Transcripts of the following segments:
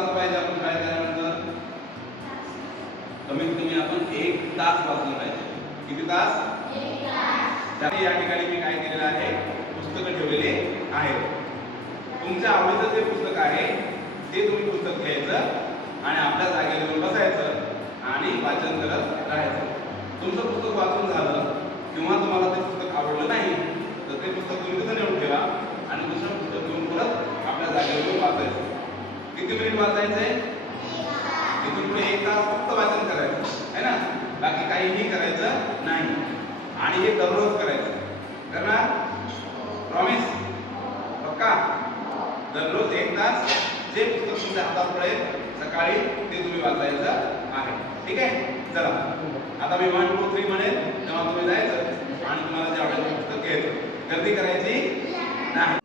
वाचलं पाहिजे आपण शाळेत आल्यानंतर? कमीत कमी आपण 1 तास वाचलं पाहिजे. किती तास? 1 तास. या ठिकाणी मी काय केलेलं आहे, पुस्तकं ठेवलेले आहेत. तुमच्या आवडीचं जे पुस्तक आहे ते तुम्ही पुस्तक घ्यायचं आणि आपल्या जागेवर येऊन बसायचं आणि वाचन करत राहायचं. तुमचं पुस्तक वाचून झालं किंवा तुम्हाला ते पुस्तक आवडलं नाही तर ते पुस्तक तुम्ही तिथं नेऊन ठेवा आणि दुसरं पुस्तक घेऊन परत आपल्या जागेवर येऊन वाचायचं. किती मिनिट वाचायचंय? इथून पुढे 1 तास फक्त वाचन करायचं आहे ना, बाकी काहीही करायचं नाही. आणि हे दररोज करायचं. करणार? प्रॉमिस? पक्का? दररोज 1 तास जे पुस्तक तुमच्या हातात पडेल सकाळी ते तुम्ही वाचायचं आहे. ठीक आहे? चला आता मी 1 2 3 म्हणेल तेव्हा तुम्ही जायचं आणि तुम्हाला जे आवडेल ते पुस्तक घ्यायचं. गर्दी करायची नाही.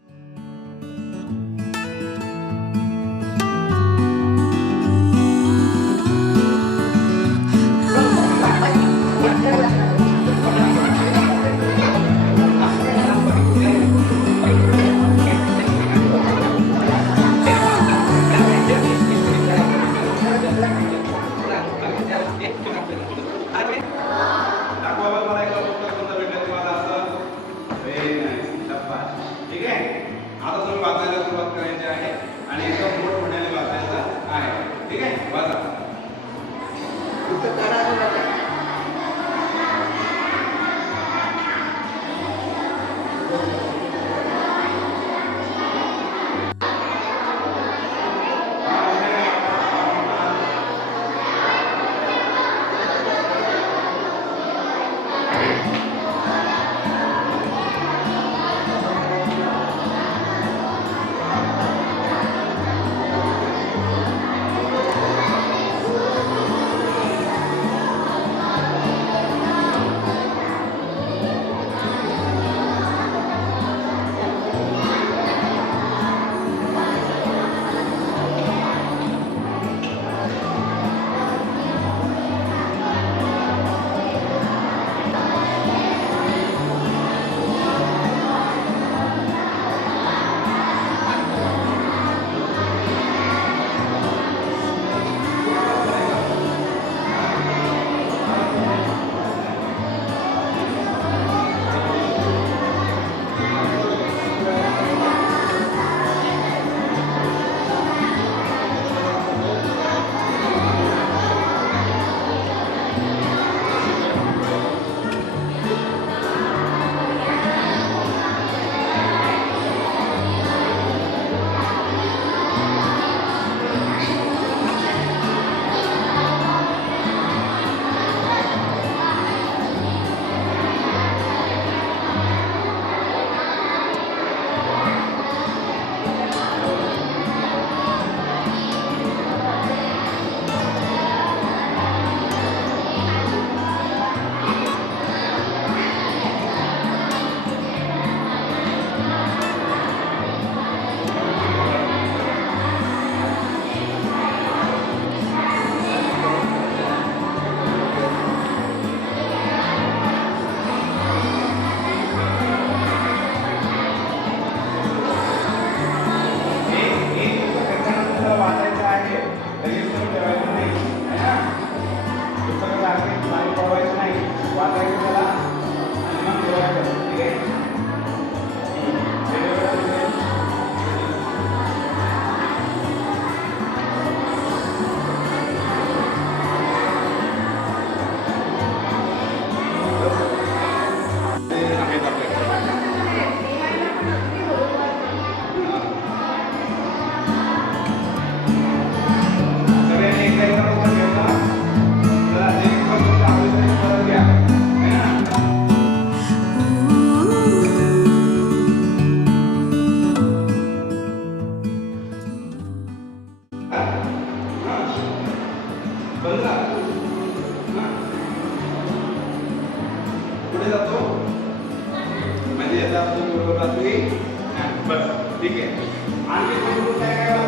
पुढे जातो म्हणजे याचा अर्थ बरोबर रात्री बस ठीक आहे. आणखी काय